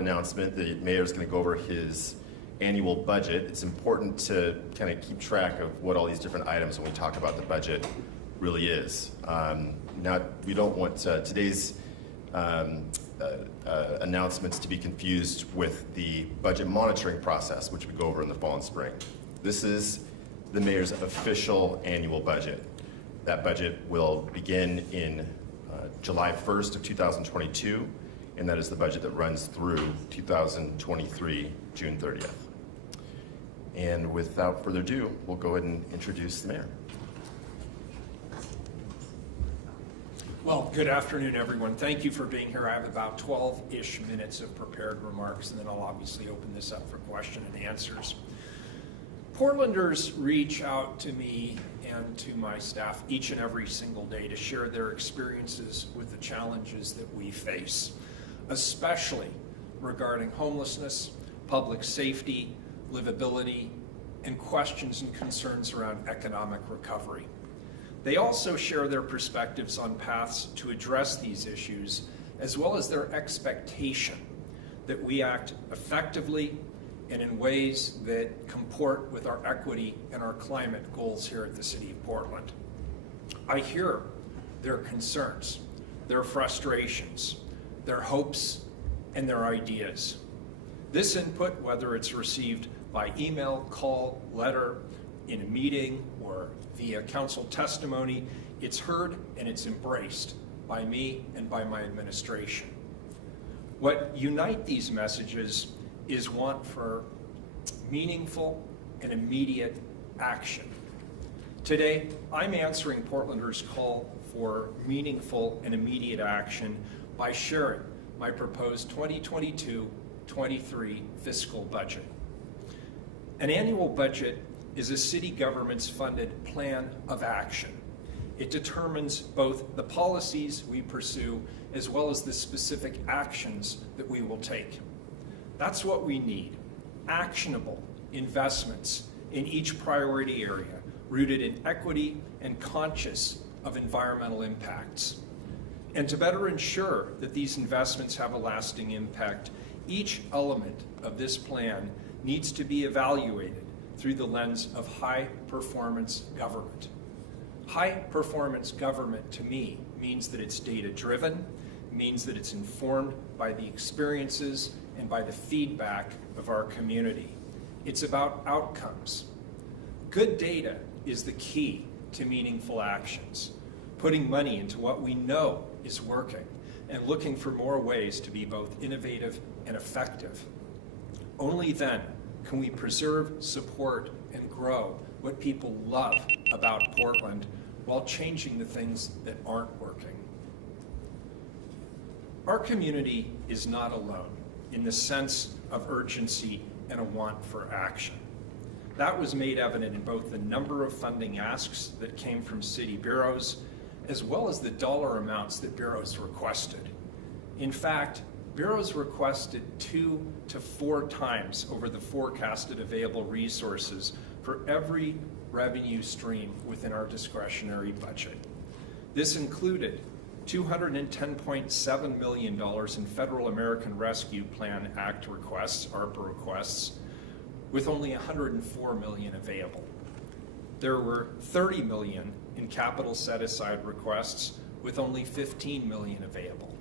announcement. The mayor is going to go over his annual budget. It's important to kind of keep track of what all these different items when we talk about the budget really is. We don't want today's announcements to be confused with the budget monitoring process, which we go over in the fall and spring. This is the mayor's official annual budget. That budget will begin in July 1st of 2022, and that is the budget that runs through 2023, June 30th. And without further ado, we'll go ahead and introduce the mayor. Well, good afternoon, everyone. Thank you for being here. I have about 12-ish minutes of prepared remarks, and then I'll obviously open this up for question and answers. Portlanders reach out to me and to my staff each and every single day to share their experiences with the challenges that we face, especially regarding homelessness, public safety, livability, and questions and concerns around economic recovery. They also share their perspectives on paths to address these issues, as well as their expectation that we act effectively and in ways that comport with our equity and our climate goals here at the City of Portland. I hear their concerns, their frustrations, their hopes, and their ideas. This input, whether it's received by email, call, letter, in a meeting, or via council testimony, it's heard and it's embraced by me and by my administration. What unite these messages is want for meaningful and immediate action. Today, I'm answering Portlanders' call for meaningful and immediate action by sharing my proposed 2022-23 fiscal budget. An annual budget is a city government's funded plan of action. It determines both the policies we pursue as well as the specific actions that we will take. That's what we need: actionable investments in each priority area, rooted in equity and conscious of environmental impacts. And to better ensure that these investments have a lasting impact, each element of this plan needs to be evaluated through the lens of high-performance government. High-performance government, to me, means that it's data-driven, means that it's informed by the experiences and by the feedback of our community. It's about outcomes. Good data is the key to meaningful actions, putting money into what we know is working and looking for more ways to be both innovative and effective. Only then can we preserve, support, and grow what people love about Portland while changing the things that aren't working. Our community is not alone in the sense of urgency and a want for action. That was made evident in both the number of funding asks that came from city bureaus, as well as the dollar amounts that bureaus requested. In fact, bureaus requested 2 to 4 times over the forecasted available resources for every revenue stream within our discretionary budget. This included $210.7 million in Federal American Rescue Plan Act requests, ARPA requests, with only $104 million available. There were $30 million in capital set-aside requests, with only $15 million available.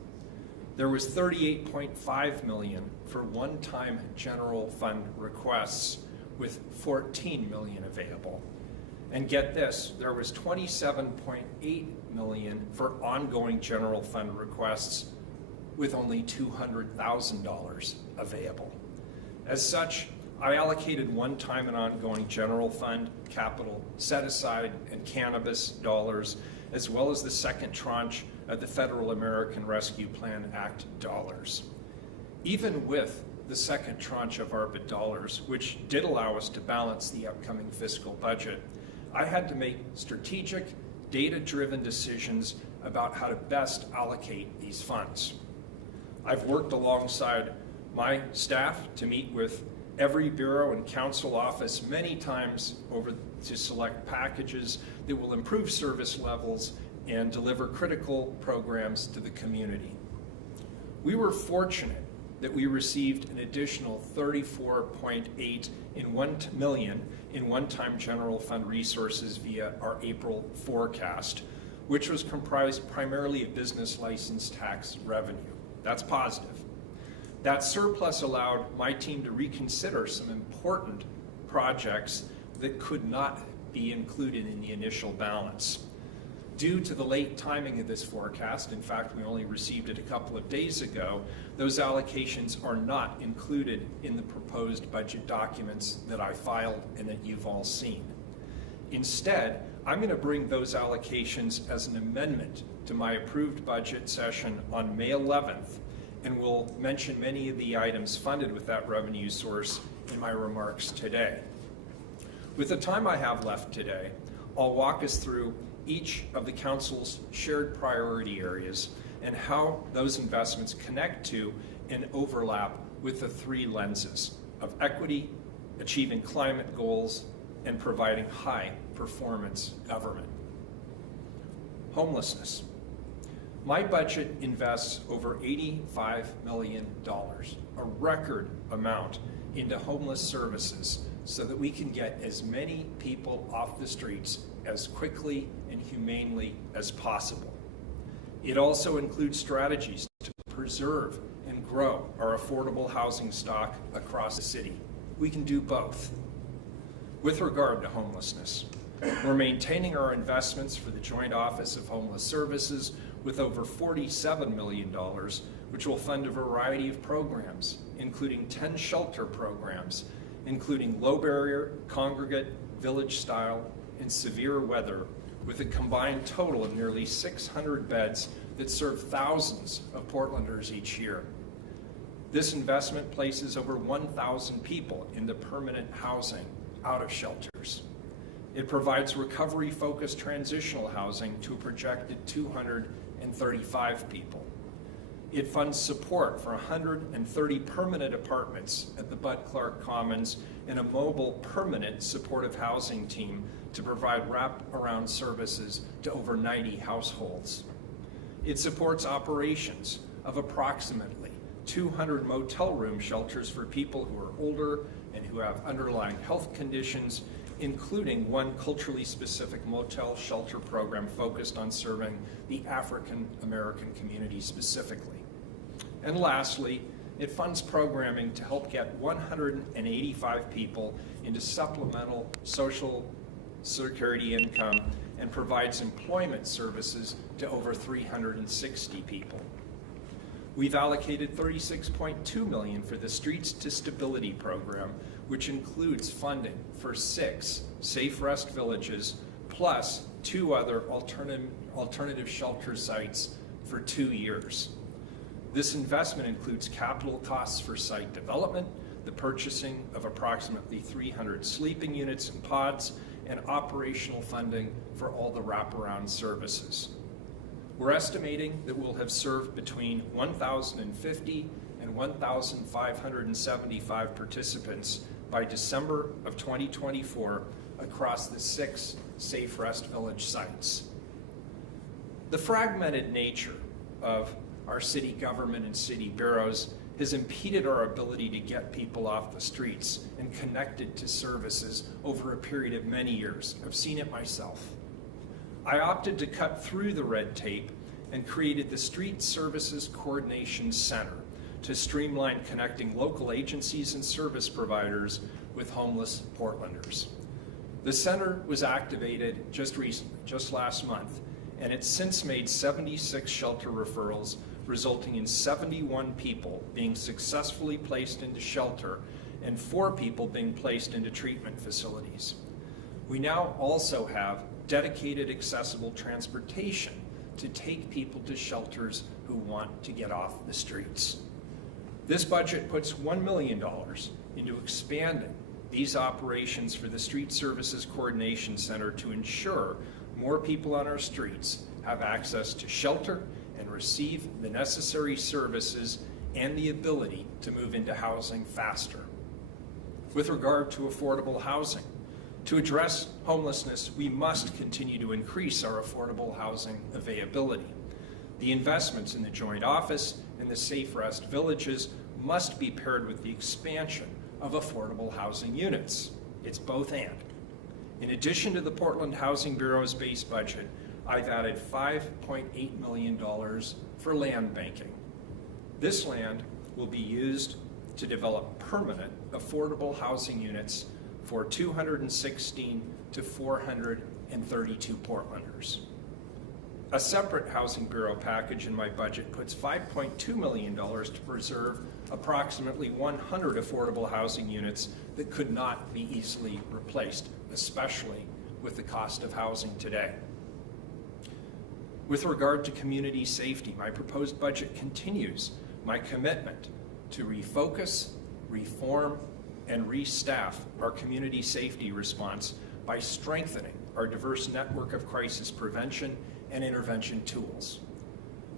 There was $38.5 million for one-time general fund requests, with $14 million available. And get this, there was $27.8 million for ongoing general fund requests, with only $200,000 available. As such, I allocated one-time and ongoing general fund, capital set-aside, and cannabis dollars, as well as the second tranche of the Federal American Rescue Plan Act dollars. Even with the second tranche of ARPA dollars, which did allow us to balance the upcoming fiscal budget, I had to make strategic, data-driven decisions about how to best allocate these funds. I've worked alongside my staff to meet with every bureau and council office many times over to select packages that will improve service levels and deliver critical programs to the community. We were fortunate that we received an additional $34.8 million in one-time general fund resources via our April forecast, which was comprised primarily of business license tax revenue. That's positive. That surplus allowed my team to reconsider some important projects that could not be included in the initial balance. Due to the late timing of this forecast, in fact, we only received it a couple of days ago, those allocations are not included in the proposed budget documents that I filed and that you've all seen. Instead, I'm going to bring those allocations as an amendment to my approved budget session on May 11th, and will mention many of the items funded with that revenue source in my remarks today. With the time I have left today, I'll walk us through each of the Council's shared priority areas and how those investments connect to and overlap with the three lenses of equity, achieving climate goals, and providing high-performance government. Homelessness. My budget invests over $85 million, a record amount, into homeless services so that we can get as many people off the streets as quickly and humanely as possible. It also includes strategies to preserve and grow our affordable housing stock across the city. We can do both. With regard to homelessness, we're maintaining our investments for the Joint Office of Homeless Services with over $47 million, which will fund a variety of programs, including 10 shelter programs, including low barrier, congregate, village style, and severe weather, with a combined total of nearly 600 beds that serve thousands of Portlanders each year. This investment places over 1,000 people into permanent housing out of shelters. It provides recovery-focused transitional housing to a projected 235 people. It funds support for 130 permanent apartments at the Bud Clark Commons and a mobile permanent supportive housing team to provide wrap-around services to over 90 households. It supports operations of approximately 200 motel room shelters for people who are older and who have underlying health conditions, including one culturally specific motel shelter program focused on serving the African American community specifically. And lastly, it funds programming to help get 185 people into supplemental social security income and provides employment services to over 360 people. We've allocated $36.2 million for the Streets to Stability program, which includes funding for 6 safe rest villages, plus 2 other alternative shelter sites for 2 years. This investment includes capital costs for site development, the purchasing of approximately 300 sleeping units and pods, and operational funding for all the wraparound services. We're estimating that we'll have served between 1,050 and 1,575 participants by December of 2024 across the 6 Safe Rest Village sites. The fragmented nature of our city government and city bureaus has impeded our ability to get people off the streets and connected to services over a period of many years. I've seen it myself. I opted to cut through the red tape and created the Street Services Coordination Center to streamline connecting local agencies and service providers with homeless Portlanders. The center was activated just recently, just last month, and it's since made 76 shelter referrals, resulting in 71 people being successfully placed into shelter and 4 people being placed into treatment facilities. We now also have dedicated accessible transportation to take people to shelters who want to get off the streets. This budget puts $1 million into expanding these operations for the Street Services Coordination Center to ensure more people on our streets have access to shelter and receive the necessary services and the ability to move into housing faster. With regard to affordable housing, to address homelessness, we must continue to increase our affordable housing availability. The investments in the Joint Office and the Safe Rest Villages must be paired with the expansion of affordable housing units. It's both and. In addition to the Portland Housing Bureau's base budget, I've added $5.8 million for land banking. This land will be used to develop permanent affordable housing units for 216 to 432 Portlanders. A separate Housing Bureau package in my budget puts $5.2 million to preserve approximately 100 affordable housing units that could not be easily replaced, especially with the cost of housing today. With regard to community safety, my proposed budget continues my commitment to refocus, reform, and restaff our community safety response by strengthening our diverse network of crisis prevention and intervention tools.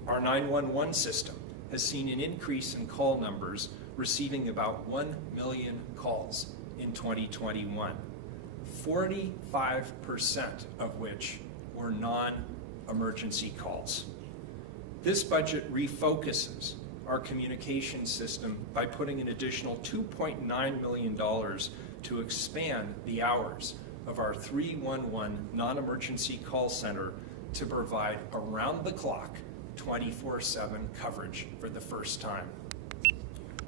Our 911 system has seen an increase in call numbers, receiving about 1 million calls in 2021, 45% of which were non-emergency calls. This budget refocuses our communication system by putting an additional $2.9 million to expand the hours of our 311 non-emergency call center to provide around-the-clock 24/7 coverage for the first time.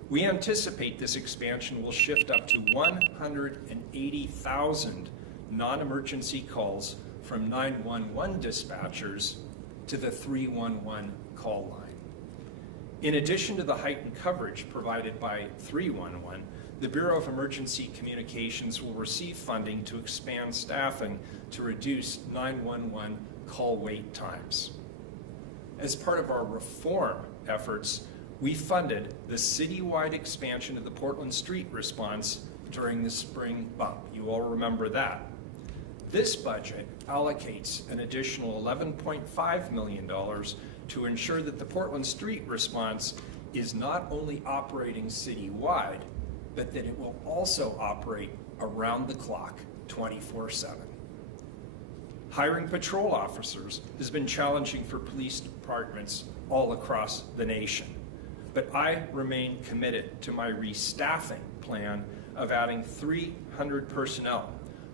We anticipate this expansion will shift up to 180,000 non-emergency calls from 911 dispatchers to the 311 call line. In addition to the heightened coverage provided by 311, the Bureau of Emergency Communications will receive funding to expand staffing to reduce 911 call wait times. As part of our reform efforts, we funded the citywide expansion of the Portland Street response during the spring bump. You all remember that. This budget allocates an additional $11.5 million to ensure that the Portland Street response is not only operating citywide, but that it will also operate around the clock, 24/7. Hiring patrol officers has been challenging for police departments all across the nation, but I remain committed to my restaffing plan of adding 300 personnel,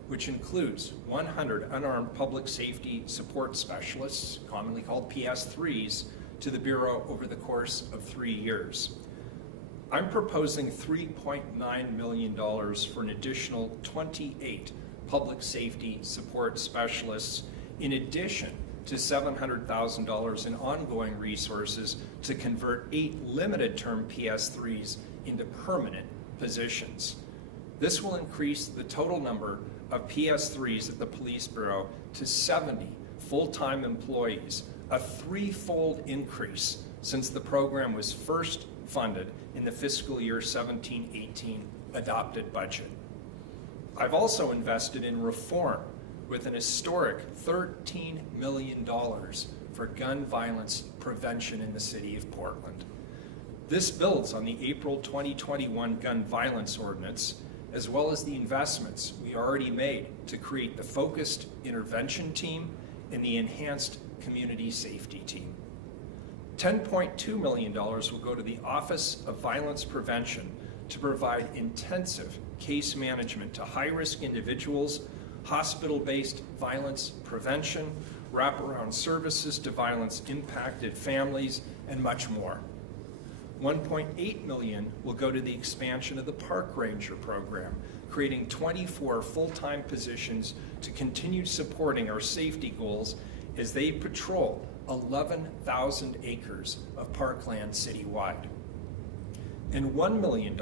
which includes 100 unarmed public safety support specialists, commonly called PS3s, to the Bureau over the course of 3 years. I'm proposing $3.9 million for an additional 28 public safety support specialists, in addition to $700,000 in ongoing resources to convert 8 limited-term PS3s into permanent positions. This will increase the total number of PS3s at the Police Bureau to 70 full-time employees, a 3-fold increase since the program was first funded in the fiscal year 17-18 adopted budget. I've also invested in reform with an historic $13 million for gun violence prevention in the city of Portland. This builds on the April 2021 gun violence ordinance, as well as the investments we already made to create the focused intervention team and the enhanced community safety team. $10.2 million will go to the Office of Violence Prevention to provide intensive case management to high-risk individuals, hospital-based violence prevention, wraparound services to violence-impacted families, and much more. $1.8 million will go to the expansion of the Park Ranger program, creating 24 full-time positions to continue supporting our safety goals as they patrol 11,000 acres of parkland citywide. And $1 million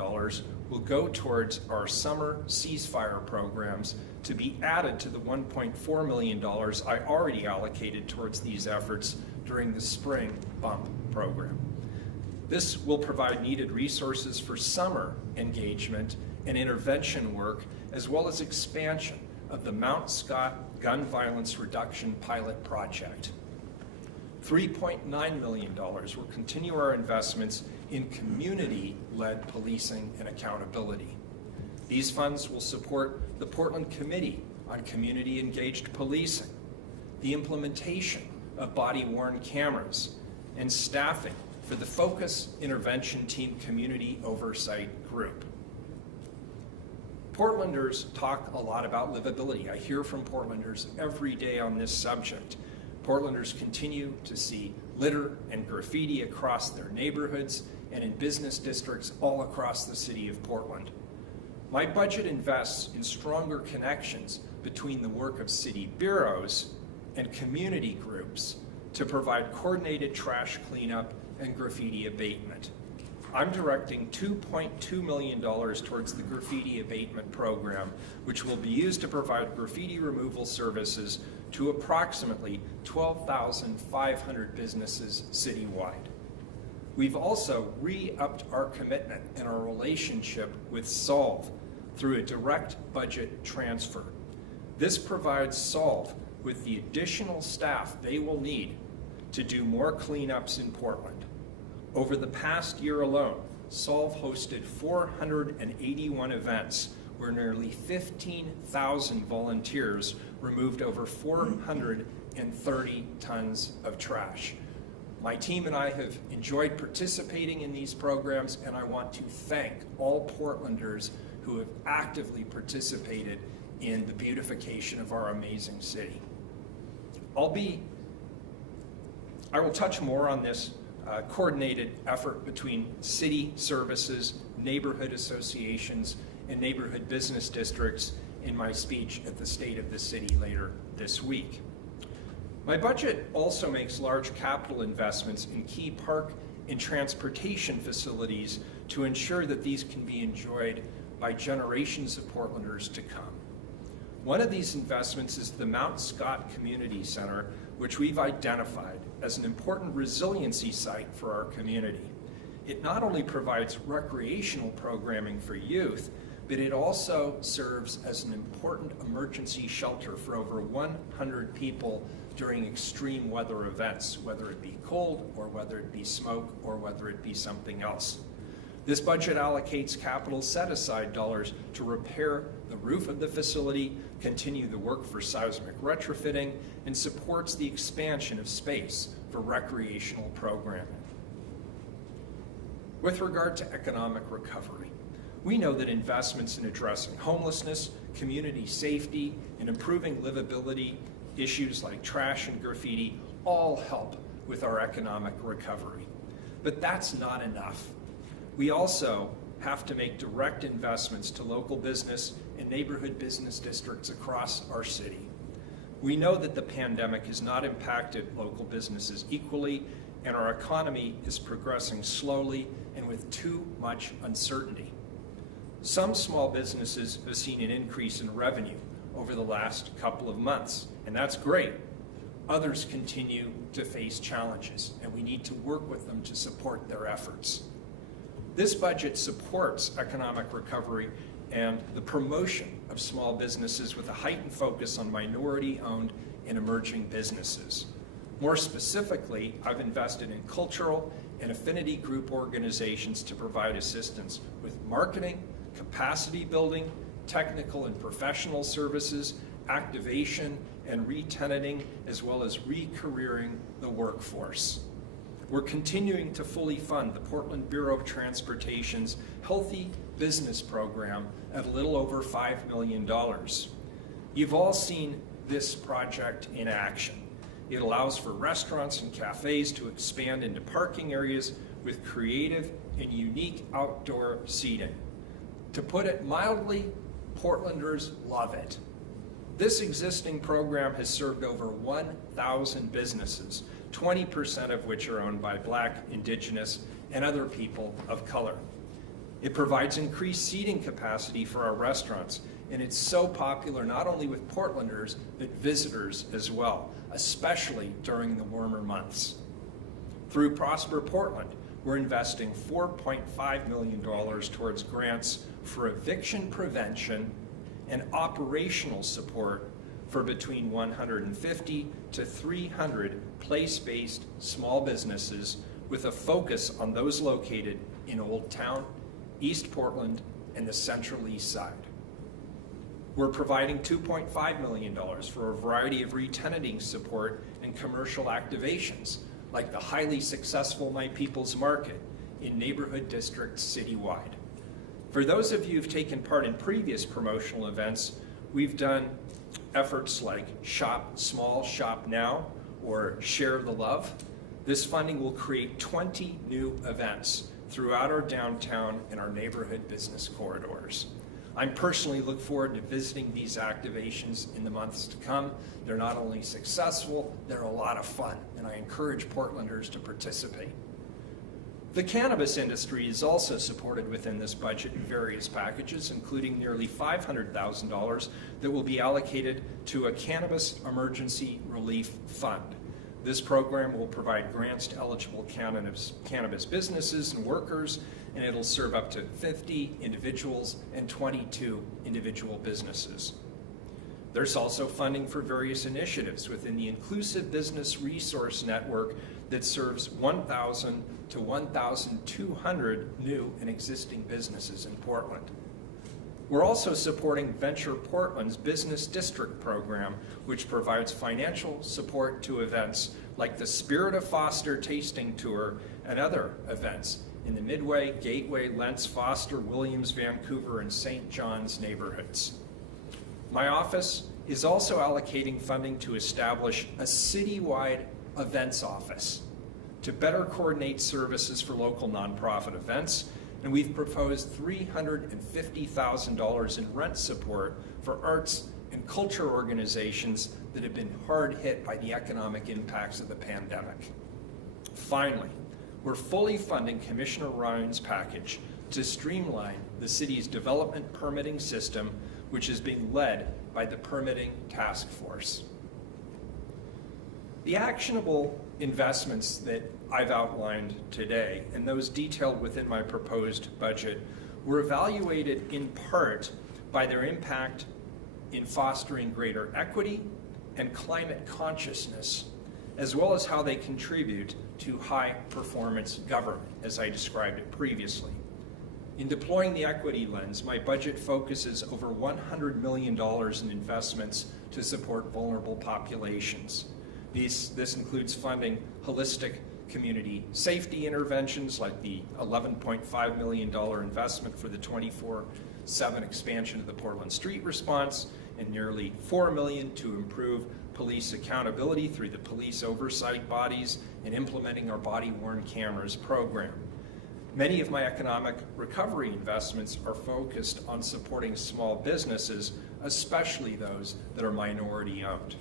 will go towards our summer ceasefire programs to be added to the $1.4 million I already allocated towards these efforts during the spring bump program. This will provide needed resources for summer engagement and intervention work, as well as expansion of the Mount Scott Gun Violence Reduction Pilot Project. $3.9 million will continue our investments in community-led policing and accountability. These funds will support the Portland Committee on Community-Engaged Policing, the implementation of body-worn cameras, and staffing for the Focus Intervention Team Community Oversight Group. Portlanders talk a lot about livability. I hear from Portlanders every day on this subject. Portlanders continue to see litter and graffiti across their neighborhoods and in business districts all across the city of Portland. My budget invests in stronger connections between the work of city bureaus and community groups to provide coordinated trash cleanup and graffiti abatement. I'm directing $2.2 million towards the graffiti abatement program, which will be used to provide graffiti removal services to approximately 12,500 businesses citywide. We've also re-upped our commitment and our relationship with Solve through a direct budget transfer. This provides Solve with the additional staff they will need to do more cleanups in Portland. Over the past year alone, Solve hosted 481 events where nearly 15,000 volunteers removed over 430 tons of trash. My team and I have enjoyed participating in these programs, and I want to thank all Portlanders who have actively participated in the beautification of our amazing city. I will touch more on this coordinated effort between city services, neighborhood associations, and neighborhood business districts in my speech at the State of the City later this week. My budget also makes large capital investments in key park and transportation facilities to ensure that these can be enjoyed by generations of Portlanders to come. One of these investments is the Mount Scott Community Center, which we've identified as an important resiliency site for our community. It not only provides recreational programming for youth, but it also serves as an important emergency shelter for over 100 people during extreme weather events, whether it be cold or whether it be smoke or whether it be something else. This budget allocates capital set-aside dollars to repair the roof of the facility, continue the work for seismic retrofitting, and supports the expansion of space for recreational programming. With regard to economic recovery, we know that investments in addressing homelessness, community safety, and improving livability issues like trash and graffiti all help with our economic recovery. But that's not enough. We also have to make direct investments to local business and neighborhood business districts across our city. We know that the pandemic has not impacted local businesses equally, and our economy is progressing slowly and with too much uncertainty. Some small businesses have seen an increase in revenue over the last couple of months, and that's great. Others continue to face challenges, and we need to work with them to support their efforts. This budget supports economic recovery and the promotion of small businesses with a heightened focus on minority-owned and emerging businesses. More specifically, I've invested in cultural and affinity group organizations to provide assistance with marketing, capacity building, technical and professional services, activation and re-tenanting, as well as re-careering the workforce. We're continuing to fully fund the Portland Bureau of Transportation's Healthy Business Program at a little over $5 million. You've all seen this project in action. It allows for restaurants and cafes to expand into parking areas with creative and unique outdoor seating. To put it mildly, Portlanders love it. This existing program has served over 1,000 businesses, 20% of which are owned by Black, Indigenous, and other people of color. It provides increased seating capacity for our restaurants, and it's so popular not only with Portlanders, but visitors as well, especially during the warmer months. Through Prosper Portland, we're investing $4.5 million towards grants for eviction prevention and operational support for between 150 to 300 place-based small businesses with a focus on those located in Old Town, East Portland, and the Central East Side. We're providing $2.5 million for a variety of re-tenanting support and commercial activations, like the highly successful My People's Market in neighborhood districts citywide. For those of you who've taken part in previous promotional events, we've done efforts like Shop Small, Shop Now, or Share the Love. This funding will create 20 new events throughout our downtown and our neighborhood business corridors. I personally look forward to visiting these activations in the months to come. They're not only successful, they're a lot of fun, and I encourage Portlanders to participate. The cannabis industry is also supported within this budget in various packages, including nearly $500,000 that will be allocated to a cannabis emergency relief fund. This program will provide grants to eligible cannabis businesses and workers, and it'll serve up to 50 individuals and 22 individual businesses. There's also funding for various initiatives within the Inclusive Business Resource Network that serves 1,000 to 1,200 new and existing businesses in Portland. We're also supporting Venture Portland's Business District program, which provides financial support to events like the Spirit of Foster Tasting Tour and other events in the Midway, Gateway, Lentz, Foster, Williams, Vancouver, and St. John's neighborhoods. My office is also allocating funding to establish a citywide events office to better coordinate services for local nonprofit events, and we've proposed $350,000 in rent support for arts and culture organizations that have been hard hit by the economic impacts of the pandemic. Finally, we're fully funding Commissioner Ryan's package to streamline the city's development permitting system, which is being led by the Permitting Task Force. The actionable investments that I've outlined today, and those detailed within my proposed budget, were evaluated in part by their impact in fostering greater equity and climate consciousness, as well as how they contribute to high-performance government, as I described it previously. In deploying the equity lens, my budget focuses over $100 million in investments to support vulnerable populations. This includes funding holistic community safety interventions like the $11.5 million investment for the 24/7 expansion of the Portland Street Response, and nearly $4 million to improve police accountability through the police oversight bodies and implementing our body-worn cameras program. Many of my economic recovery investments are focused on supporting small businesses, especially those that are minority-owned.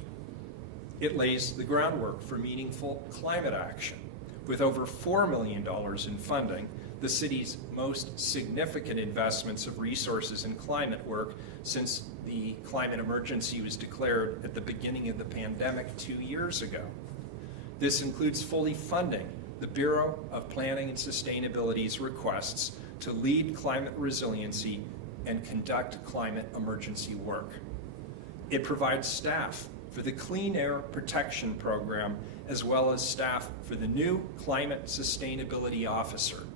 It lays the groundwork for meaningful climate action. With over $4 million in funding, the city's most significant investments of resources in climate work since the climate emergency was declared at the beginning of the pandemic 2 years ago. This includes fully funding the Bureau of Planning and Sustainability's requests to lead climate resiliency and conduct climate emergency work. It provides staff for the Clean Air Protection Program, as well as staff for the new Climate Sustainability Officer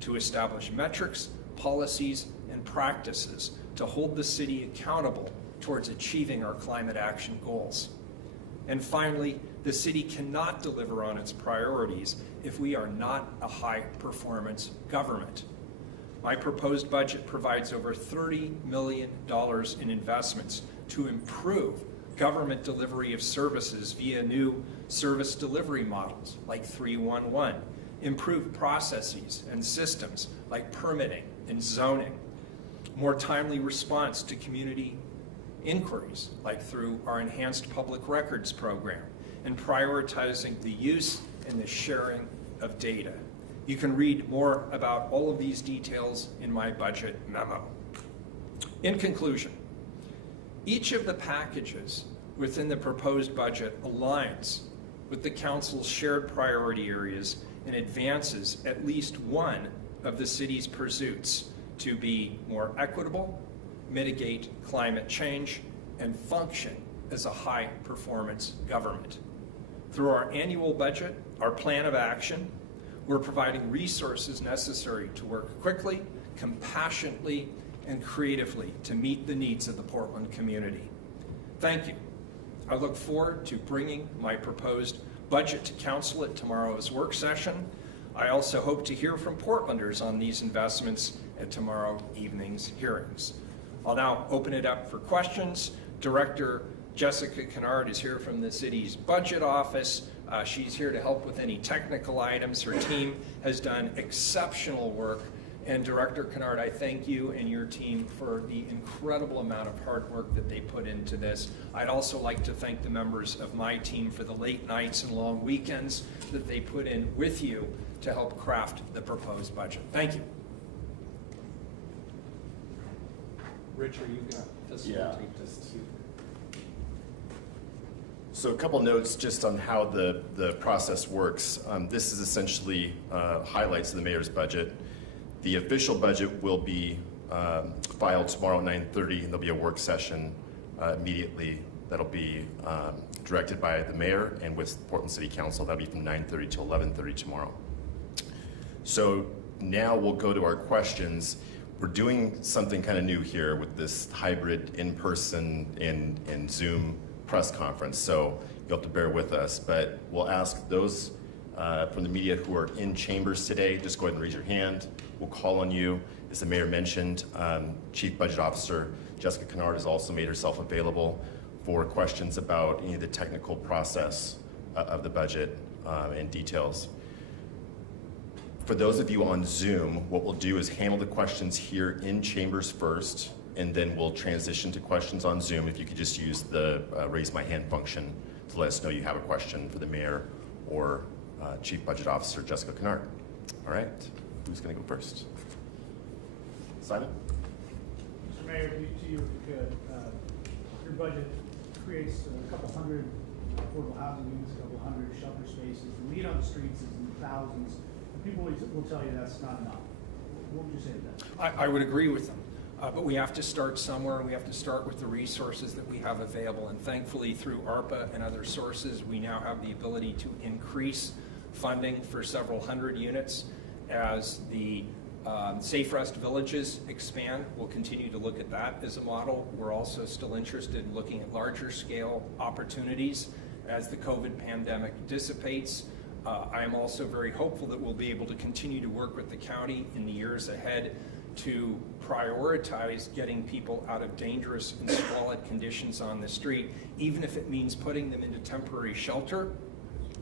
to establish metrics, policies, and practices to hold the city accountable towards achieving our climate action goals. And finally, the city cannot deliver on its priorities if we are not a high-performance government. My proposed budget provides over $30 million in investments to improve government delivery of services via new service delivery models like 311, improve processes and systems like permitting and zoning, more timely response to community inquiries like through our enhanced public records program, and prioritizing the use and the sharing of data. You can read more about all of these details in my budget memo. In conclusion, each of the packages within the proposed budget aligns with the Council's shared priority areas and advances at least one of the city's pursuits to be more equitable, mitigate climate change, and function as a high-performance government. Through our annual budget, our plan of action, we're providing resources necessary to work quickly, compassionately, and creatively to meet the needs of the Portland community. Thank you. I look forward to bringing my proposed Budget Council at tomorrow's work session. I also hope to hear from Portlanders on these investments at tomorrow evening's hearings. I'll now open it up for questions. Director Jessica Kennard is here from the city's budget office. She's here to help with any technical items. Her team has done exceptional work. And Director Kennard, I thank you and your team for the incredible amount of hard work that they put into this. I'd also like to thank the members of my team for the late nights and long weekends that they put in with you to help craft the proposed budget. Thank you. Rich, are you going to facilitate this too? So a couple notes just on how the process works. This is essentially highlights of the mayor's budget. The official budget will be filed tomorrow at 9:30, and there'll be a work session immediately that'll be directed by the mayor and with Portland City Council. That'll be from 9:30 to 11:30 tomorrow. So now we'll go to our questions. We're doing something kind of new here with this hybrid in-person and Zoom press conference, so you'll have to bear with us, but we'll ask those from the media who are in chambers today, just go ahead and raise your hand. We'll call on you. As the mayor mentioned, Chief Budget Officer Jessica Kennard has also made herself available for questions about any of the technical process of the budget and details. For those of you on Zoom, what we'll do is handle the questions here in chambers first, and then we'll transition to questions on Zoom. If you could just use the raise my hand function to let us know you have a question for the mayor or Chief Budget Officer Jessica Kennard. All right, who's going to go first? Simon? Mr. Mayor, to you, if you could, your budget creates a couple hundred affordable housing units, a couple hundred shelter spaces. The need on the streets is in the thousands. And people will tell you that's not enough. What would you say to that? I would agree with them. But we have to start somewhere, and we have to start with the resources that we have available. And thankfully, through ARPA and other sources, we now have the ability to increase funding for several hundred units. As the Safe Rest Villages expand, we'll continue to look at that as a model. We're also still interested in looking at larger scale opportunities as the COVID pandemic dissipates. I am also very hopeful that we'll be able to continue to work with the county in the years ahead to prioritize getting people out of dangerous and squalid conditions on the street, even if it means putting them into temporary shelter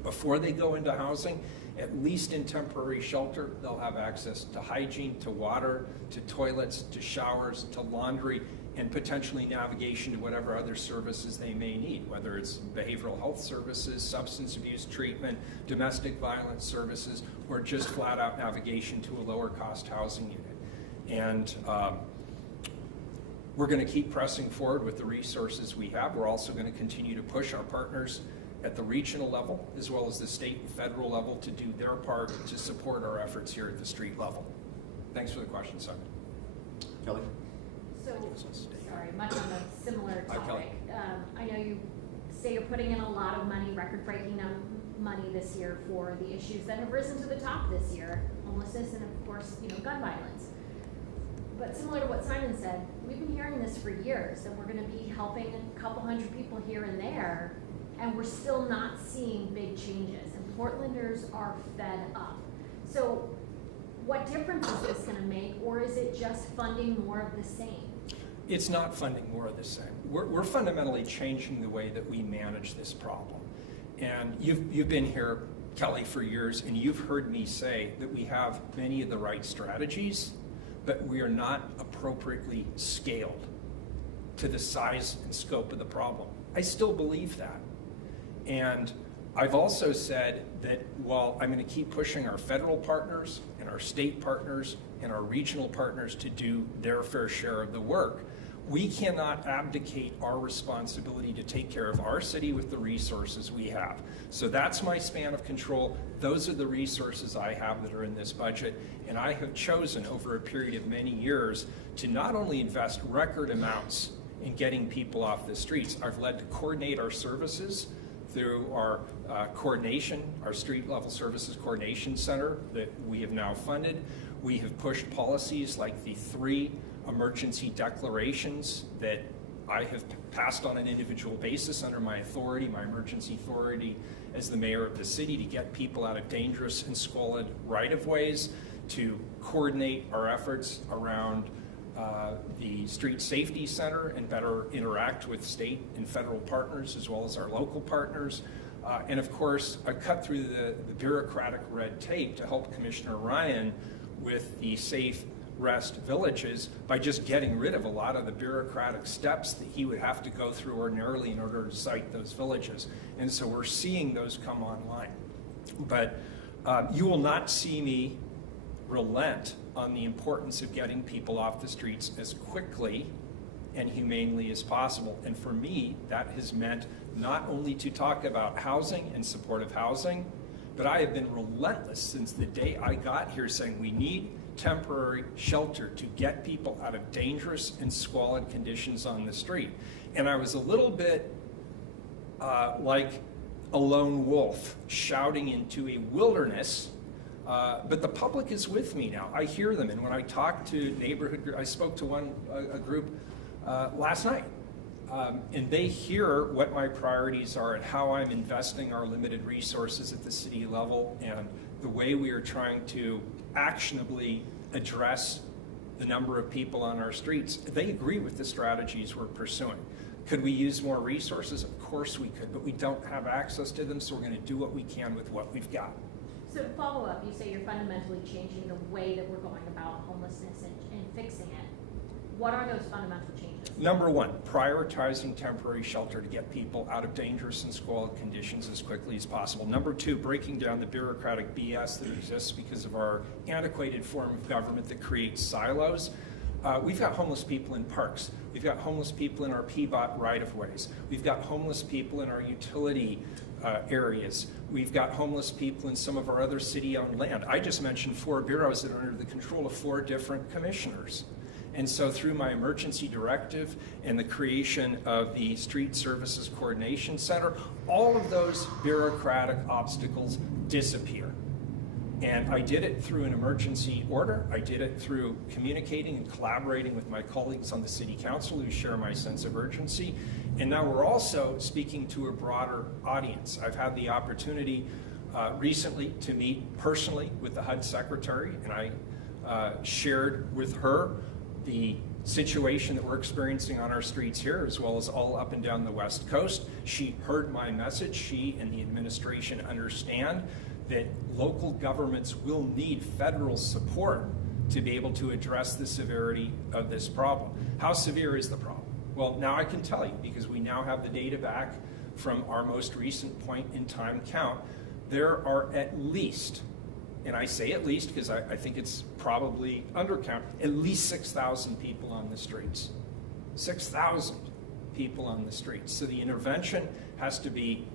before they go into housing. At least in temporary shelter, they'll have access to hygiene, to water, to toilets, to showers, to laundry, and potentially navigation to whatever other services they may need, whether it's behavioral health services, substance abuse treatment, domestic violence services, or just flat out navigation to a lower cost housing unit. And we're going to keep pressing forward with the resources we have. We're also going to continue to push our partners at the regional level as well as the state and federal level to do their part to support our efforts here at the street level. Thanks for the question, Simon. Kelly? So, sorry, much on a similar Hi, Kelly. topic. I know you say you're putting in a lot of money, record-breaking money this year for the issues that have risen to the top this year, homelessness and of course, gun violence. But similar to what Simon said, we've been hearing this for years, that we're going to be helping a couple hundred people here and there, and we're still not seeing big changes, and Portlanders are fed up. So what difference is this going to make, or is it just funding more of the same? It's not funding more of the same. We're fundamentally changing the way that we manage this problem. And you've been here, Kelly, for years, and you've heard me say that we have many of the right strategies, but we are not appropriately scaled to the size and scope of the problem. I still believe that. And I've also said that while I'm going to keep pushing our federal partners and our state partners and our regional partners to do their fair share of the work, we cannot abdicate our responsibility to take care of our city with the resources we have. So that's my span of control. Those are the resources I have that are in this budget. And I have chosen over a period of many years to not only invest record amounts in getting people off the streets, I've led to coordinate our services through our coordination, our street level services coordination center that we have now funded. We have pushed policies like the 3 emergency declarations that I have passed on an individual basis under my authority, my emergency authority as the mayor of the city, to get people out of dangerous and squalid right-of-ways, to coordinate our efforts around the Street Safety Center and better interact with state and federal partners as well as our local partners. And of course, I cut through the bureaucratic red tape to help Commissioner Ryan with the Safe Rest Villages by just getting rid of a lot of the bureaucratic steps that he would have to go through ordinarily in order to site those villages. And so we're seeing those come online. But you will not see me relent on the importance of getting people off the streets as quickly and humanely as possible. And for me, that has meant not only to talk about housing and supportive housing, but I have been relentless since the day I got here saying we need temporary shelter to get people out of dangerous and squalid conditions on the street. And I was a little bit like a lone wolf shouting into a wilderness, but the public is with me now. I hear them, and when I talk to neighborhood groups, I spoke to a group last night, and they hear what my priorities are and how I'm investing our limited resources at the city level and the way we are trying to actionably address the number of people on our streets. They agree with the strategies we're pursuing. Could we use more resources? Of course we could, but we don't have access to them, so we're going to do what we can with what we've got. So to follow up, you say you're fundamentally changing the way that we're going about homelessness and fixing it. What are those fundamental changes? Number one, prioritizing temporary shelter to get people out of dangerous and squalid conditions as quickly as possible. Number two, breaking down the bureaucratic BS that exists because of our antiquated form of government that creates silos. We've got homeless people in parks. We've got homeless people in our PBOT right-of-ways. We've got homeless people in our utility areas. We've got homeless people in some of our other city-owned land. I just mentioned 4 bureaus that are under the control of 4 different commissioners. And so through my emergency directive and the creation of the Street Services Coordination Center, all of those bureaucratic obstacles disappear. And I did it through an emergency order. I did it through communicating and collaborating with my colleagues on the City Council who share my sense of urgency. And now we're also speaking to a broader audience. I've had the opportunity recently to meet personally with the HUD Secretary, and I shared with her the situation that we're experiencing on our streets here, as well as all up and down the West Coast. She heard my message. She and the administration understand that local governments will need federal support to be able to address the severity of this problem. How severe is the problem? Well, now I can tell you, because we now have the data back from our most recent point in time count. There are at least, and I say at least because I think it's probably undercount, at least 6,000 people on the streets. 6,000 people on the streets. So the intervention has to be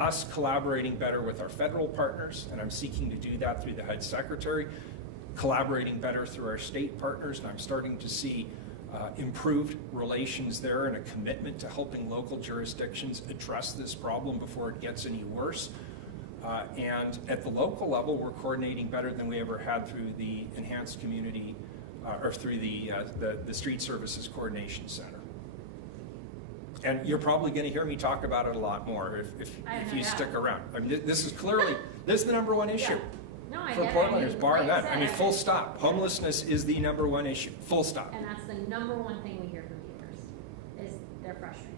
us collaborating better with our federal partners, and I'm seeking to do that through the HUD Secretary, collaborating better through our state partners, and I'm starting to see improved relations there and a commitment to helping local jurisdictions address this problem before it gets any worse. And at the local level, we're coordinating better than we ever had through the enhanced community, or through the Street Services Coordination Center. And you're probably going to hear me talk about it a lot more if you stick around. I mean, this is the number one issue. Yeah. No, I for get it. Portlanders, bar like none. said, I mean, full stop. Homelessness is the number one issue. Full stop. And that's the number one thing we hear from viewers, is they're frustrated.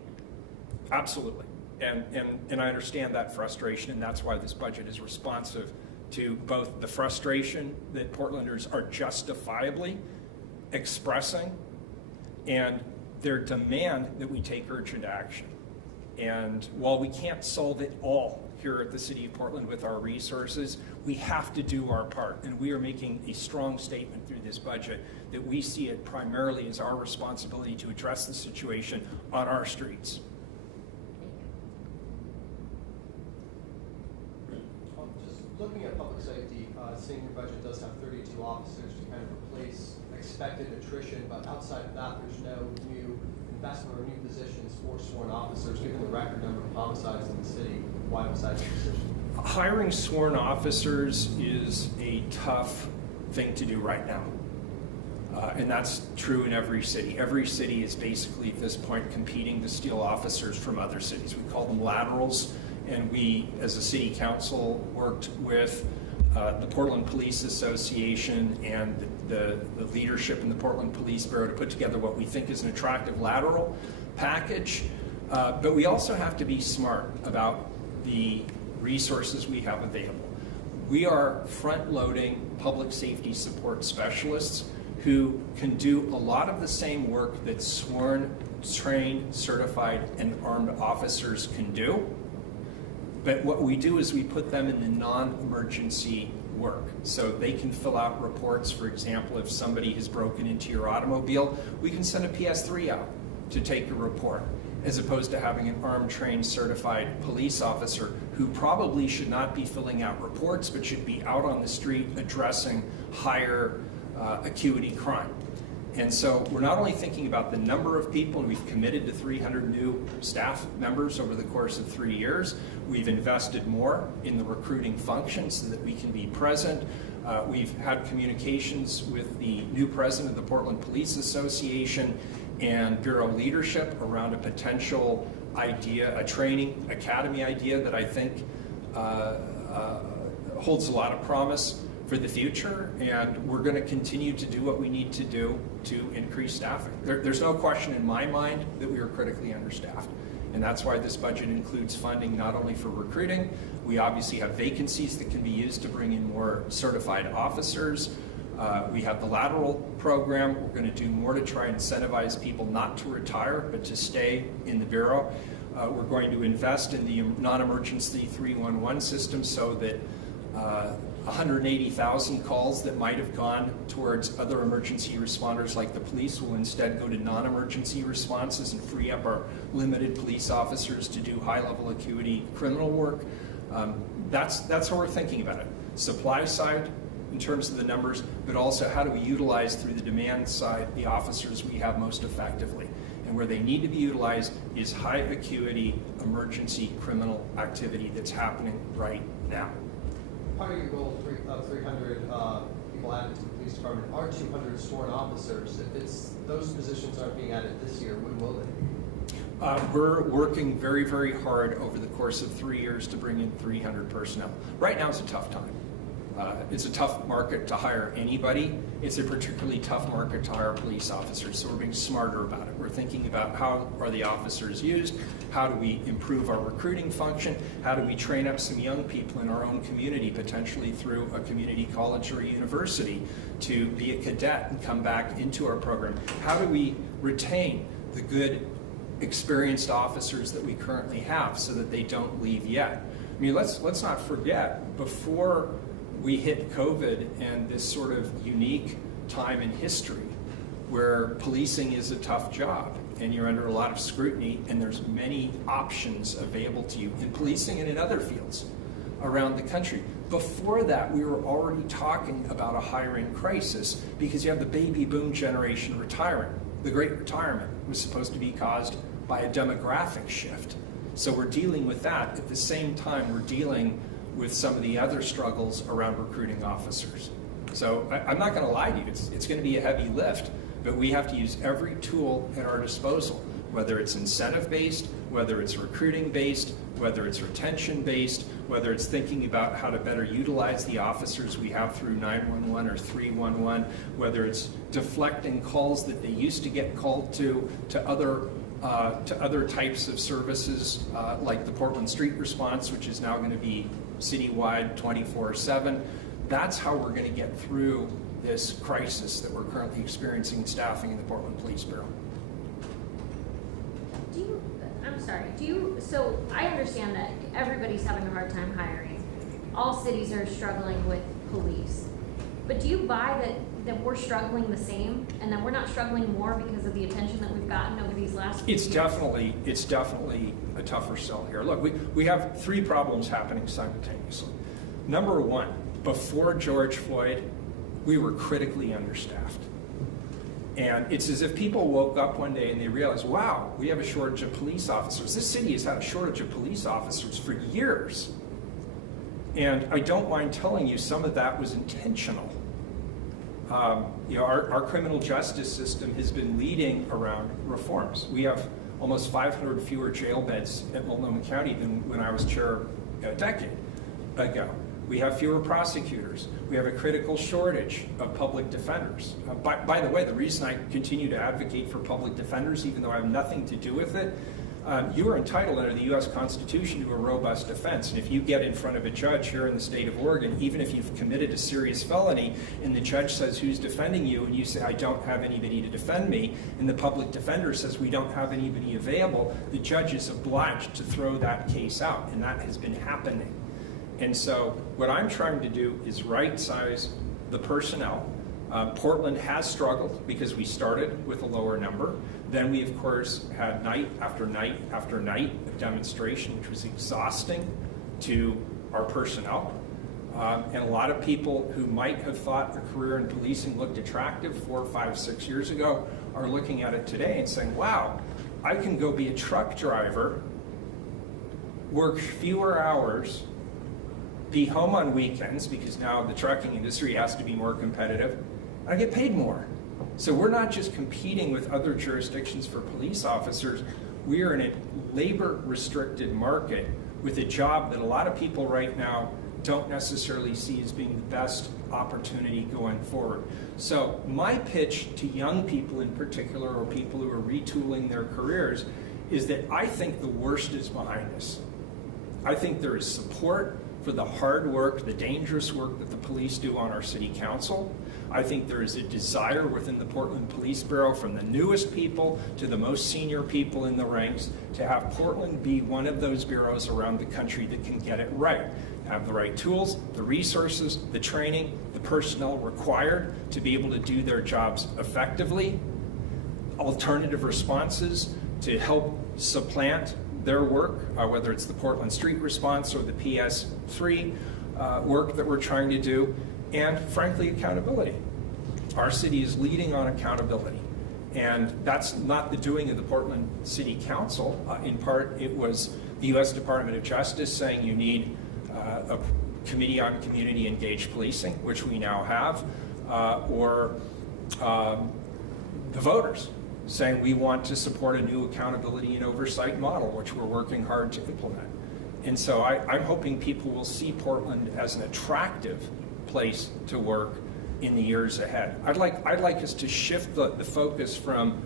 Absolutely. And I understand that frustration, and that's why this budget is responsive to both the frustration that Portlanders are justifiably expressing and their demand that we take urgent action. And while we can't solve it all here at the City of Portland with our resources, we have to do our part. And we are making a strong statement through this budget that we see it primarily as our responsibility to address the situation on our streets. Just looking at public safety, seeing your budget does have 32 officers to kind of replace expected attrition, but outside of that, there's no new investment or new positions for sworn officers, given the record number of homicides in the city. Why besides the position? Hiring sworn officers is a tough thing to do right now. And that's true in every city. Every city is basically at this point competing to steal officers from other cities. We call them laterals, and we, as a city council, worked with the Portland Police Association and the leadership in the Portland Police Bureau to put together what we think is an attractive lateral package. But we also have to be smart about the resources we have available. We are front-loading public safety support specialists who can do a lot of the same work that sworn, trained, certified, and armed officers can do. But what we do is we put them in the non-emergency work. So they can fill out reports. For example, if somebody has broken into your automobile, we can send a PS3 out to take a report, as opposed to having an armed, trained, certified police officer who probably should not be filling out reports, but should be out on the street addressing higher acuity crime. And so we're not only thinking about the number of people, and we've committed to 300 new staff members over the course of 3 years. We've invested more in the recruiting function so that we can be present. We've had communications with the new president of the Portland Police Association and Bureau leadership around a potential idea, a training academy idea that I think holds a lot of promise for the future, and we're going to continue to do what we need to do to increase staffing. There's no question in my mind that we are critically understaffed, and that's why this budget includes funding not only for recruiting. We obviously have vacancies that can be used to bring in more certified officers. We have the lateral program. We're going to do more to try and incentivize people not to retire, but to stay in the Bureau. We're going to invest in the non-emergency 311 system so that 180,000 calls that might have gone towards other emergency responders like the police will instead go to non-emergency responses and free up our limited police officers to do high-level acuity criminal work. That's how we're thinking about it. Supply side, in terms of the numbers, but also how do we utilize through the demand side the officers we have most effectively. And where they need to be utilized is high acuity emergency criminal activity that's happening right now. Part of your goal of 300 people added to the police department are 200 sworn officers. If those positions aren't being added this year, when will they? We're working very, very hard over the course of 3 years to bring in 300 personnel. Right now it's a tough time. It's a tough market to hire anybody. It's a particularly tough market to hire police officers, so we're being smarter about it. We're thinking about how are the officers used, how do we improve our recruiting function, how do we train up some young people in our own community, potentially through a community college or a university, to be a cadet and come back into our program. How do we retain the good, experienced officers that we currently have so that they don't leave yet? I mean, let's not forget, before we hit COVID and this sort of unique time in history where policing is a tough job and you're under a lot of scrutiny and there's many options available to you in policing and in other fields around the country. Before that, we were already talking about a hiring crisis because you have the baby boom generation retiring. The Great Retirement was supposed to be caused by a demographic shift. So we're dealing with that. At the same time, we're dealing with some of the other struggles around recruiting officers. So I'm not going to lie to you, it's going to be a heavy lift, but we have to use every tool at our disposal, whether it's incentive-based, whether it's recruiting-based, whether it's retention-based, whether it's thinking about how to better utilize the officers we have through 911 or 311, whether it's deflecting calls that they used to get called to other types of services like the Portland Street Response, which is now going to be citywide 24/7. That's how we're going to get through this crisis that we're currently experiencing in staffing in the Portland Police Bureau. So I understand that everybody's having a hard time hiring. All cities are struggling with police. But do you buy that we're struggling the same and that we're not struggling more because of the attention that we've gotten over these last few years? It's definitely a tougher sell here. Look, we have three problems happening simultaneously. Number one, before George Floyd, we were critically understaffed. And it's as if people woke up one day and they realized, wow, we have a shortage of police officers. This city has had a shortage of police officers for years. And I don't mind telling you some of that was intentional. Our criminal justice system has been leading around reforms. We have almost 500 fewer jail beds at Multnomah County than when I was chair a decade ago. We have fewer prosecutors. We have a critical shortage of public defenders. By the way, the reason I continue to advocate for public defenders, even though I have nothing to do with it, you are entitled under the U.S. Constitution to a robust defense. And if you get in front of a judge here in the state of Oregon, even if you've committed a serious felony, and the judge says, who's defending you? And you say, I don't have anybody to defend me, and the public defender says, we don't have anybody available, the judge is obliged to throw that case out. And that has been happening. And so what I'm trying to do is right-size the personnel. Portland has struggled because we started with a lower number. Then we, of course, had night after night after night of demonstration, which was exhausting to our personnel. And a lot of people who might have thought a career in policing looked attractive 4, 5, 6 years ago are looking at it today and saying, wow, I can go be a truck driver, work fewer hours, be home on weekends because now the trucking industry has to be more competitive, and I get paid more. So we're not just competing with other jurisdictions for police officers, we are in a labor-restricted market with a job that a lot of people right now don't necessarily see as being the best opportunity going forward. So my pitch to young people in particular, or people who are retooling their careers, is that I think the worst is behind us. I think there is support for the hard work, the dangerous work that the police do on our city council. I think there is a desire within the Portland Police Bureau, from the newest people to the most senior people in the ranks, to have Portland be one of those bureaus around the country that can get it right. Have the right tools, the resources, the training, the personnel required to be able to do their jobs effectively, alternative responses to help supplant their work, whether it's the Portland Street Response or the PS3 work that we're trying to do, and frankly, accountability. Our city is leading on accountability, and that's not the doing of the Portland City Council. In part, it was the U.S. Department of Justice saying you need a committee on community engaged policing, which we now have, or the voters saying we want to support a new accountability and oversight model, which we're working hard to implement. And so I'm hoping people will see Portland as an attractive place to work in the years ahead. I'd like us to shift the focus from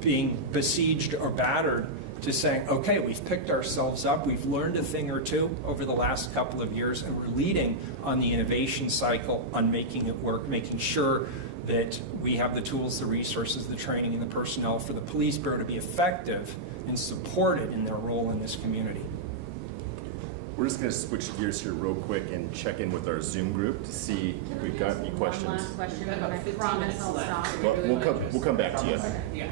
being besieged or battered to saying, okay, we've picked ourselves up, we've learned a thing or two over the last couple of years, and we're leading on the innovation cycle on making it work, making sure that we have the tools, the resources, the training, and the personnel for the police bureau to be effective and supported in their role in this community. We're just going to switch gears here real quick and check in with our Zoom group to see if we've got any questions. One last question, and I promise I'll stop. Well, we'll come back to you. Yeah.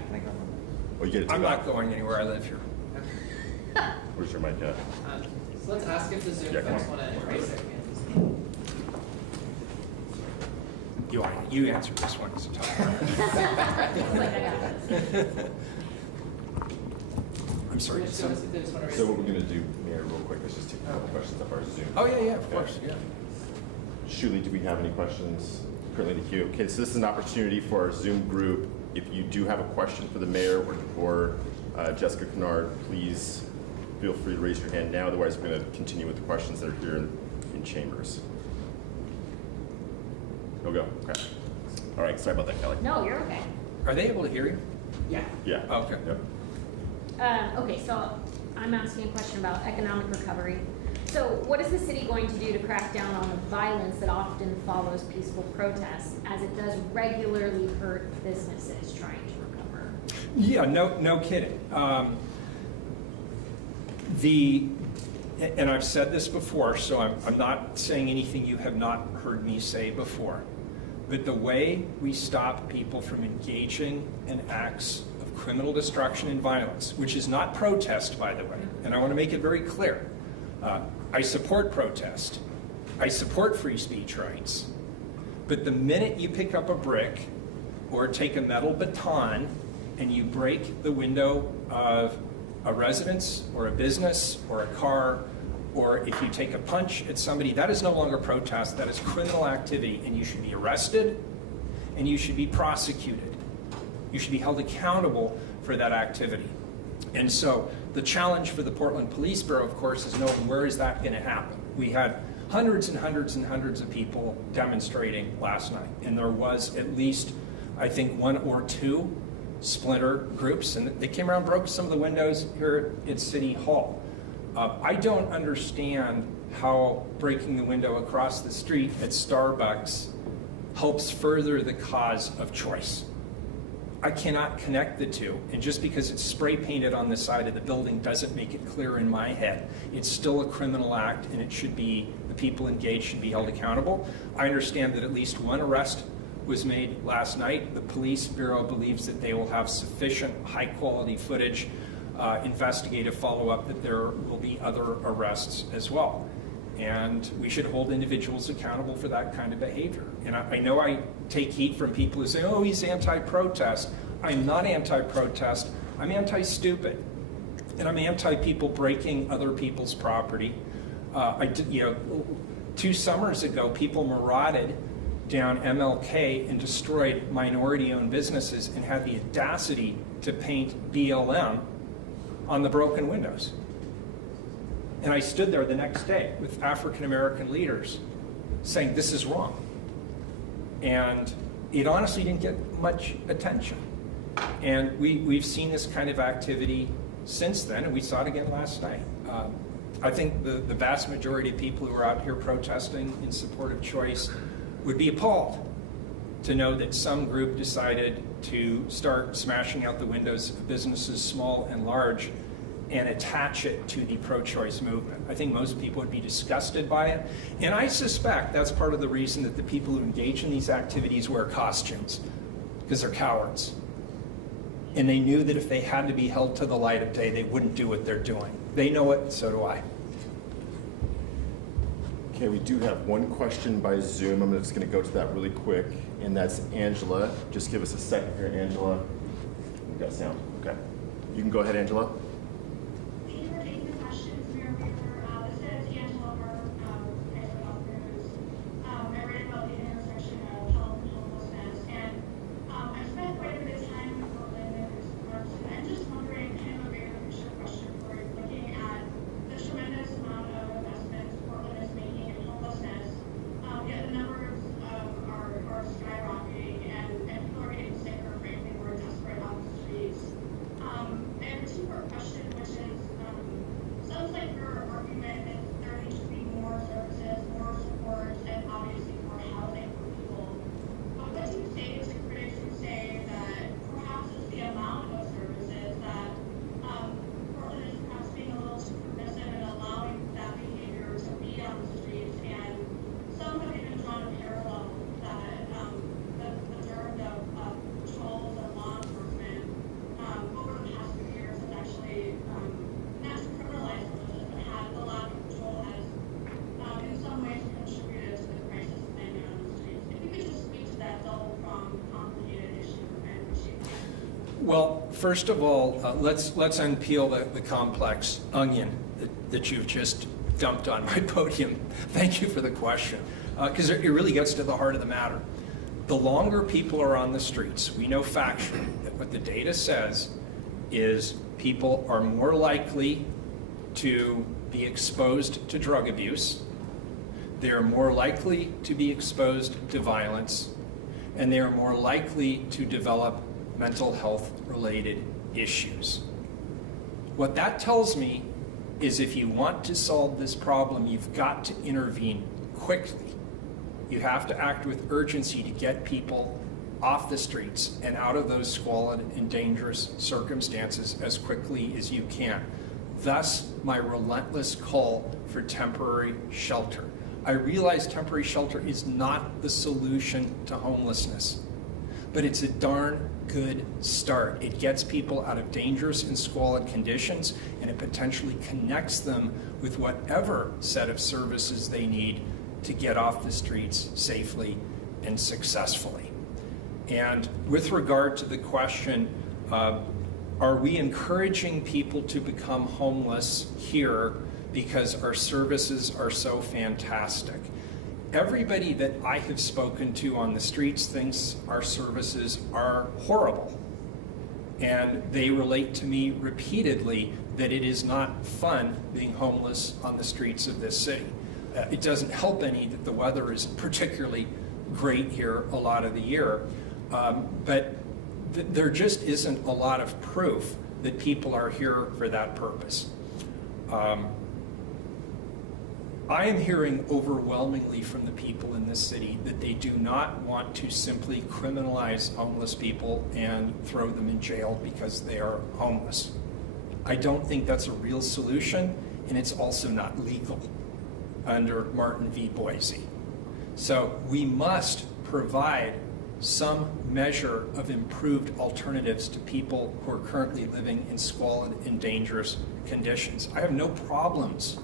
Oh, you get it too I'm loud. not going anywhere, I live here. Where's your mic at? So let's ask if the Zoom Yeah, come folks on. want to raise their hands. You answer this one, it's a tough one. It's like I got this. I'm sorry. So they just want to raise So what their we're going to do, Mayor, real quick, is just take a couple questions off our Zoom. Oh, yeah, of course, yeah. Shuli, do we have any questions currently in the queue? Okay, so this is an opportunity for our Zoom group. If you do have a question for the mayor or Jessica Kennard, please feel free to raise your hand now. Otherwise, we're going to continue with the questions that are here in chambers. No go. Okay. All right. Sorry about that, Kelly. No, you're okay. Are they able to hear you? Yeah. Yeah. Okay. Yep. Okay, so I'm asking a question about economic recovery. So what is the city going to do to crack down on the violence that often follows peaceful protests, as it does regularly hurt businesses trying to recover? Yeah, no kidding. And I've said this before, so I'm not saying anything you have not heard me say before. But the way we stop people from engaging in acts of criminal destruction and violence, which is not protest, by the way, and I want to make it very clear. I support protest. I support free speech rights. But the minute you pick up a brick or take a metal baton and you break the window of a residence or a business or a car, or if you take a punch at somebody, that is no longer protest, that is criminal activity, and you should be arrested and you should be prosecuted. You should be held accountable for that activity. And so the challenge for the Portland Police Bureau, of course, is knowing where is that going to happen. We had hundreds and hundreds and hundreds of people demonstrating last night, and there was at least, I think, 1 or 2 splinter groups, and they came around, broke some of the windows here at City Hall. I don't understand how breaking the window across the street at Starbucks helps further the cause of choice. I cannot connect the two, and just because it's spray painted on the side of the building doesn't make it clear in my head. It's still a criminal act, and it should be, the people engaged should be held accountable. I understand that at least 1 arrest was made last night. The Police Bureau believes that they will have sufficient high-quality footage, investigative follow-up, that there will be other arrests as well. And we should hold individuals accountable for that kind of behavior. And I know I take heat from people who say, oh, he's anti-protest. I'm not anti-protest. I'm anti-stupid. And I'm anti-people breaking other people's property. 2 summers ago, people marauded down MLK and destroyed minority-owned businesses and had the audacity to paint BLM on the broken windows. And I stood there the next day with African-American leaders saying this is wrong. And it honestly didn't get much attention. And we've seen this kind of activity since then, and we saw it again last night. I think the vast majority of people who are out here protesting in support of choice would be appalled to know that some group decided to start smashing out the windows of businesses, small and large, and attach it to the pro-choice movement. I think most people would be disgusted by it. And I suspect that's part of the reason that the people who engage in these activities wear costumes, because they're cowards. And they knew that if they had to be held to the light of day, they wouldn't do what they're doing. They know it, so do I. Okay, we do have one question by Zoom. I'm just going to go to that really quick, and that's Angela. Just give us a second here, Angela. We got sound. Okay. You can go ahead, Angela. Thank you for taking the questions, Mayor Weaver. This is Angela Burke, Health News. I read about the intersection of health and homelessness, and I've spent quite a bit of time in Portland and Wisconsin. I'm just wondering, kind of a bigger picture question for you, looking at the tremendous amount of investments Portland is making in homelessness, yet the numbers are skyrocketing, and people are getting sicker, frankly, we're desperate on the streets. I have a two-part question, which is, sounds like your argument is there needs to be more services, more support, and obviously more housing for people. But what do you say to critics who say that perhaps it's the amount of services that Portland is perhaps being a little too permissive in allowing that behavior to be on the streets, and some have even drawn a parallel that the dearth of patrols and law enforcement over the past few years has actually not to criminalize homelessness, but had the lack of patrol has in some ways contributed to the crisis of men on the streets. If you could just speak to that double-pronged, complicated issue, I appreciate it. Well, first of all, let's unpeel the complex onion that you've just dumped on my podium. Thank you for the question, because it really gets to the heart of the matter. The longer people are on the streets, we know factually that what the data says is people are more likely to be exposed to drug abuse, they are more likely to be exposed to violence, and they are more likely to develop mental health related issues. What that tells me is if you want to solve this problem, you've got to intervene quickly. You have to act with urgency to get people off the streets and out of those squalid and dangerous circumstances as quickly as you can. Thus, my relentless call for temporary shelter. I realize temporary shelter is not the solution to homelessness, but it's a darn good start. It gets people out of dangerous and squalid conditions, and it potentially connects them with whatever set of services they need to get off the streets safely and successfully. And with regard to the question, are we encouraging people to become homeless here because our services are so fantastic? everybody that I have spoken to on the streets thinks our services are horrible. And they relate to me repeatedly that it is not fun being homeless on the streets of this city. It doesn't help any that the weather isn't particularly great here a lot of the year. But there just isn't a lot of proof that people are here for that purpose. I am hearing overwhelmingly from the people in this city that they do not want to simply criminalize homeless people and throw them in jail because they are homeless. I don't think that's a real solution, and it's also not legal under Martin v. Boise. So we must provide some measure of improved alternatives to people who are currently living in squalid and dangerous conditions. I have no problems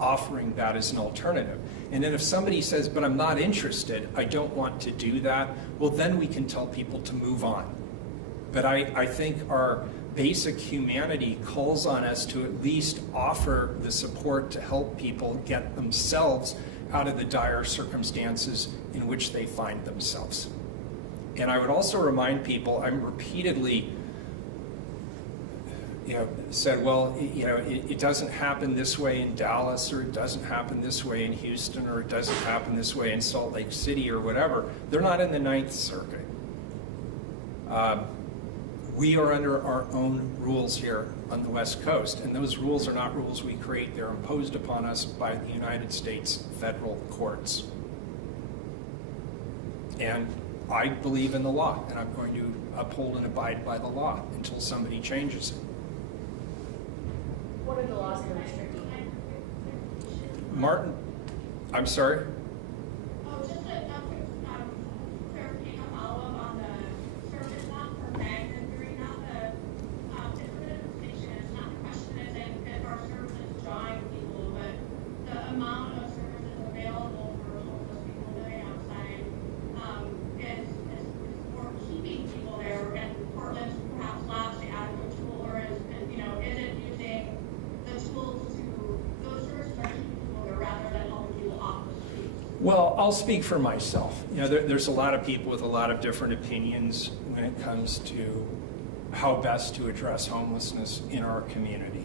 offering that as an alternative. And then if somebody says, but I'm not interested, I don't want to do that, well, then we can tell people to move on. But I think our basic humanity calls on us to at least offer the support to help people get themselves out of the dire circumstances in which they find themselves. And I would also remind people, I'm repeatedly said, well, it doesn't happen this way in Dallas, or it doesn't happen this way in Houston, or it doesn't happen this way in Salt Lake City, or whatever. They're not in the Ninth Circuit. We are under our own rules here on the West Coast, and those rules are not rules we create. They're imposed upon us by the United States federal courts. And I believe in the law, and I'm going to uphold and abide by the law until somebody changes it. What are the laws that restrict you? Martin, I'm sorry? Oh, just a quick clarification, a follow-up on the service lot for bags and during not the, it's a bit of a distinction. It's not the question is if our services drawing people, but the amount of services available for homeless people living outside is for keeping people there, and Portland perhaps lacks the adequate tool, or is it using the tools to, those services are keeping people there rather than helping people off the streets? Well, I'll speak for myself. There's a lot of people with a lot of different opinions when it comes to how best to address homelessness in our community.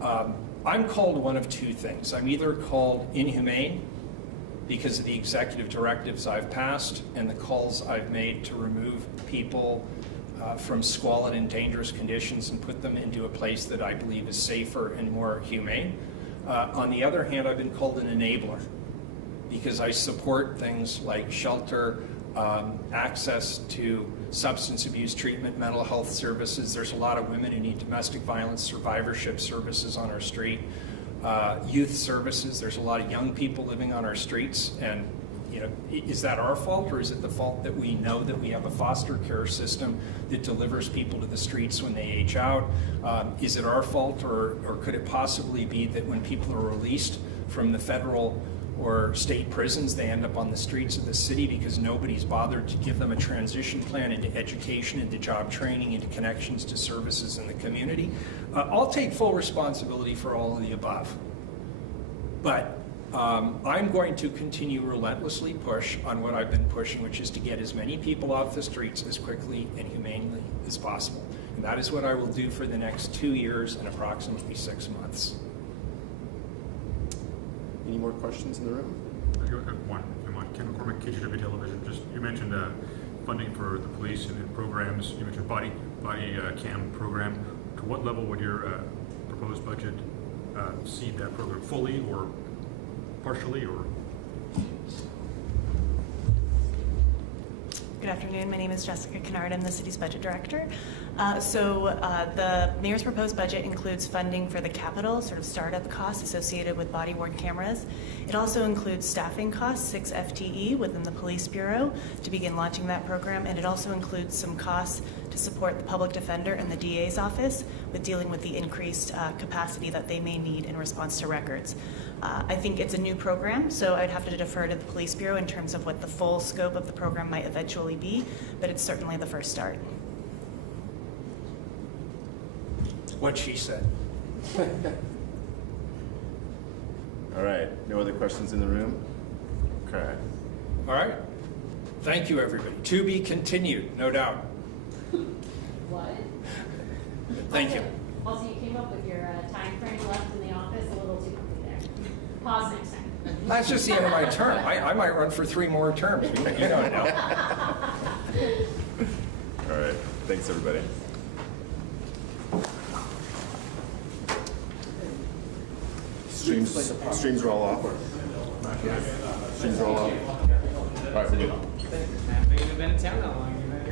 I'm called one of two things. I'm either called inhumane because of the executive directives I've passed and the calls I've made to remove people from squalid and dangerous conditions and put them into a place that I believe is safer and more humane. On the other hand, I've been called an enabler because I support things like shelter, access to substance abuse treatment, mental health services. There's a lot of women who need domestic violence survivorship services on our street. Youth services, there's a lot of young people living on our streets, and is that our fault, or is it the fault that we know that we have a foster care system that delivers people to the streets when they age out? Is it our fault, or could it possibly be that when people are released from the federal or state prisons, they end up on the streets of the city because nobody's bothered to give them a transition plan into education, into job training, into connections to services in the community? I'll take full responsibility for all of the above. But I'm going to continue relentlessly push on what I've been pushing, which is to get as many people off the streets as quickly and humanely as possible. And that is what I will do for the next 2 years and approximately 6 months. Any more questions in the room? I got one. I'm on Ken McCormick, KGW Television. You mentioned funding for the police and programs. You mentioned body cam program. To what level would your proposed budget seed that program? Fully or partially, or? Good afternoon. My name is Jessica Kennard. I'm the city's budget director. The mayor's proposed budget includes funding for the capital, sort of startup costs associated with body-worn cameras. It also includes staffing costs, 6 FTE within the police bureau to begin launching that program, and it also includes some costs to support the public defender and the DA's office with dealing with the increased capacity that they may need in response to records. I think it's a new program, so I'd have to defer to the police bureau in terms of what the full scope of the program might eventually be, but it's certainly the first start. What she said. All right, no other questions in the room? Okay. All right. Thank you, everybody. To be continued, no doubt. What? Thank you. Also, you came up with your time frame left in the office a little too quickly there. Pause next time. That's just the end of my term. I might run for 3 more terms. You don't know. All right. Thanks, everybody. Streams are all off. Streams are all off. All right, we're good. Thanks, man. You've been in town that long, you know?